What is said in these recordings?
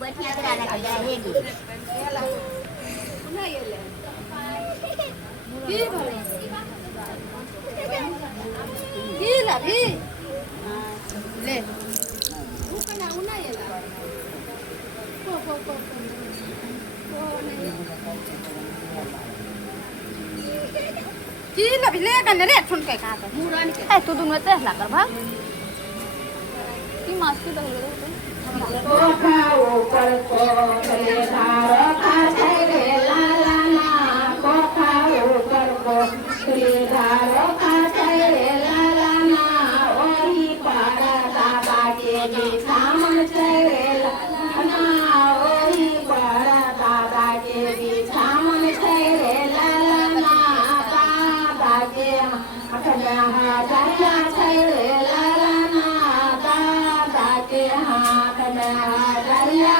बठिया करा का जाएगी की ला भी ले उकना उना ये ला की ला भी ले कन रे सुन के कहा तो मुरान के ए तू दुनु ते हला कर भाग की मास्ती बहल रे कोठा ऊपर कोठले धार खाते रे ला ला ना कोठा ऊपर कोठले धार खाते रे ला ला ना ओही पारा दादा के बिछावन चले ला ना ओही पारा दादा के बिछावन चले ला ला ना दादा के अखना दरिया चले ला ला ना दादा के हाथ दरिया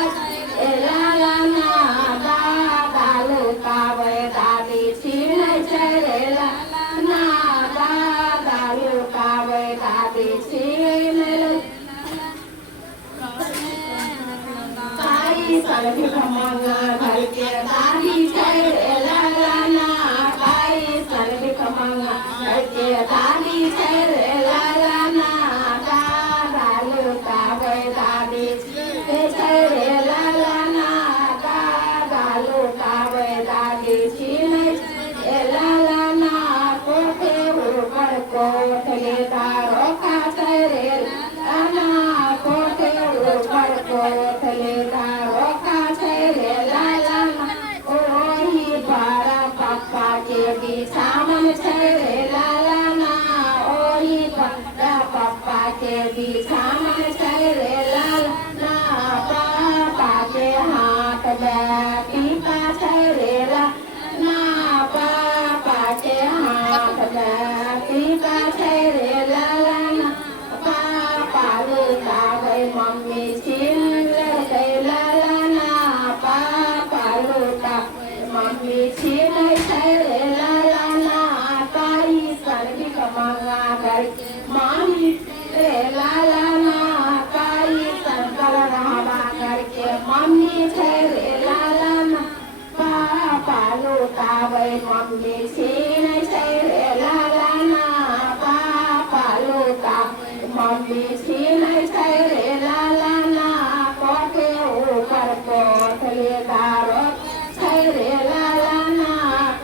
ला ला ना दादा लुकावे दादी छीन चले ला ना दादा लुकावे दादी छीन काई सलभी खमंगा घर के दादी चले ला ला ना काई सलभी खमंगा घर के दादी चले ला ला ना दादा लुकावे दादी चले ला ला ना दादा लुकावे दादी छीन ला ला ना कोठे ऊपर कोठले तारो का चले ला ना कोठे ऊपर कोठले तारो का चले ला ला ना ओही बारा पप्पा के बिछावन चले ला ला ना ओही बारा पप्पा के बिछावन चले ला ला ना पापा के हाथ में पीपा चले ला ना पापा के हाथ में पीपा चले ला ला ना पापा लुकावे मम्मी छीन ले ला ला ना पापा लुकावे मम्मी छीन चले ला ला ना ताई सर्वी कमांगा कर मामी रे ला ला ना ताई संकल रहवा करके मम्मी चले ला ला ना पापा लुकावे मम्मी छीन चले ला ला ना पापा लुकावे मम्मी छीन चले ला ला ना कोठे ऊपर कोठले दारो चले ला ला ना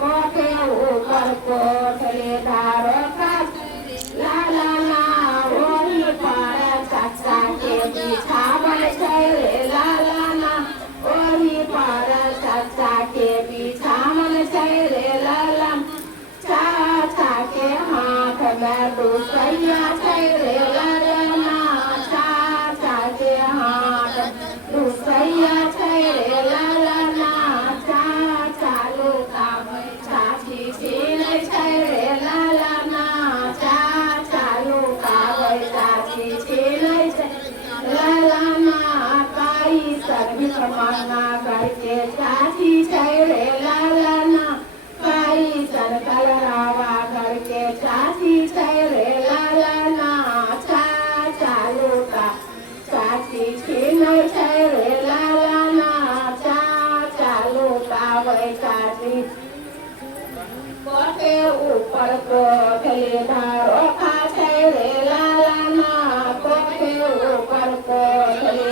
कोठे ऊपर कोठले दारो का ला ला ना ओही पारा चाचा के बिछावन चले ला ला ना ओही पारा चाचा के बिछावन चले ला ला चाचा के हाथ में दूसैया चले ला ला ना चाचा के हाथ दूसैया चले ला ला ना चाचा लुकावे चाची छीन चले ला ला ना चाचा लुकावे चाची छीन ला ला ना काई सर्वी कमाना करके चाची चले ला ला ना काई सर्कल रावा करके चाची चले ला ला ना चाचा लुका चाची छीन चले ला ला ना चाचा लुकावे चाची कोठे ऊपर कोठले धारो खा चले ला ला ना कोठे ऊपर कोठले